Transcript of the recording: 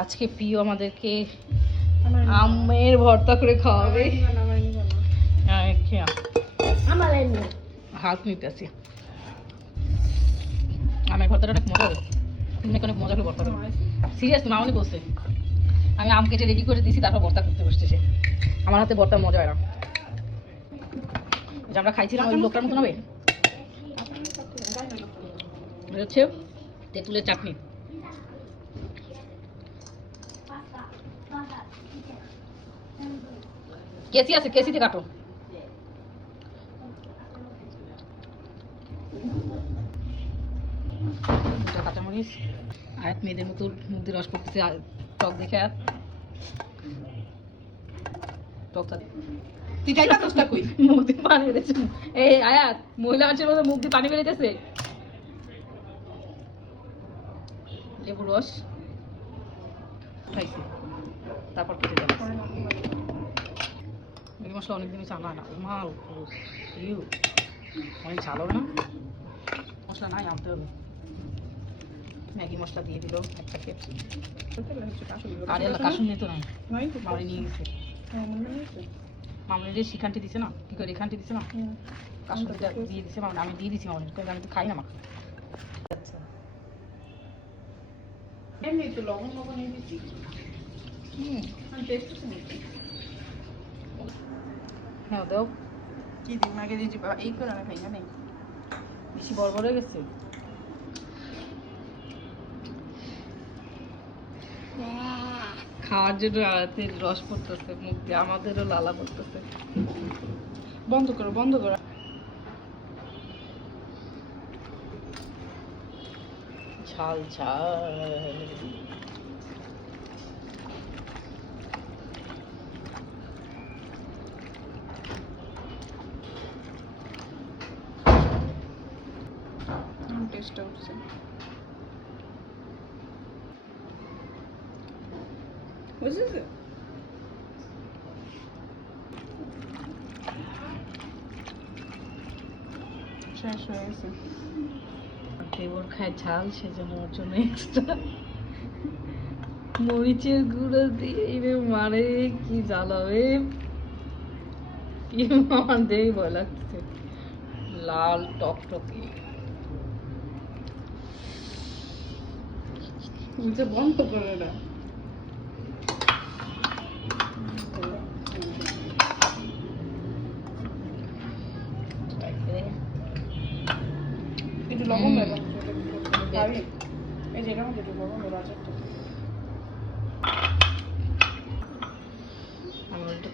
আজকে প্রিয় আমাদেরকে আমের ভর্তা করে খাওয়াবে। হাত নিতেছি আমের ভর্তাটা অনেক মজা হবে, অনেক মজা করে ভর্তা করবে। সিরিয়াস মামনি বলছে, আমি আম কেটে রেডি করে দিয়েছি, তারপর ভর্তা করতে বসতেছে। আমার হাতে ভর্তা মজা হয় না, যে আমরা খাইছিলাম ওই লোকটার মতন হবে। হচ্ছে তেঁতুলের চাটনি। কেসি আছে, কেসিতে কাটো। কাঁচামরিচ। আয়াত মেয়েদের মতো মুখ দিয়ে রস করতেছে টক দেখে। আয়াত টকটা তুই চাইটা দোষটা কই মুখ দিয়ে পানি বেরিয়েছে। এই আয়াত মহিলা মানুষের মতো মুখ দিয়ে পানি বেরিয়েছে। লেবু রস খাইছি, তারপর কেটে যাবে। ম্যাগি মশলা অনেকদিনই চালা না, মা অনেক ঝালো না, মশলা নাই আনতে হবে। ম্যাগি মশলা দিয়ে দিল এক প্যাকেট। আরে কাশুনি তো নাই, মামনি নিয়ে গেছে। মামনি যে শিখানটি দিছে না, কি করে এখানটি দিছে না, কাশুনিটা দিয়ে দিছে মামনি। আমি দিয়ে দিছি মামনি, আমি তো খাই না মা। আচ্ছা এমনি তো লবণ লবণ নিয়ে দিচ্ছি। হ্যাঁ দাও কি দিন আগে দিয়েছি এই করে আমি খাই না, নেই বেশি বড় বড় হয়ে গেছে। খাওয়ার জন্য আয়াতের রস পড়তেছে মুখ দিয়ে, আমাদেরও লালা পড়তেছে। বন্ধ করো বন্ধ করো। ঝাল ঝাল টেস্টটা উঠছে। বুঝেছে শেষ হয়ে গেছে। দেবর খায় ঝাল, সেজন্য ওর জন্য এক্সট্রা মরিচের গুঁড়ো দিয়ে মারে। কি ঝাল হবে, আমার দেখে ভয় লাগছে। লাল টকটকে বন্ধ করে না। একটু লবণ দেবো, এই যে এটার মধ্যে একটু লবণ দেবো।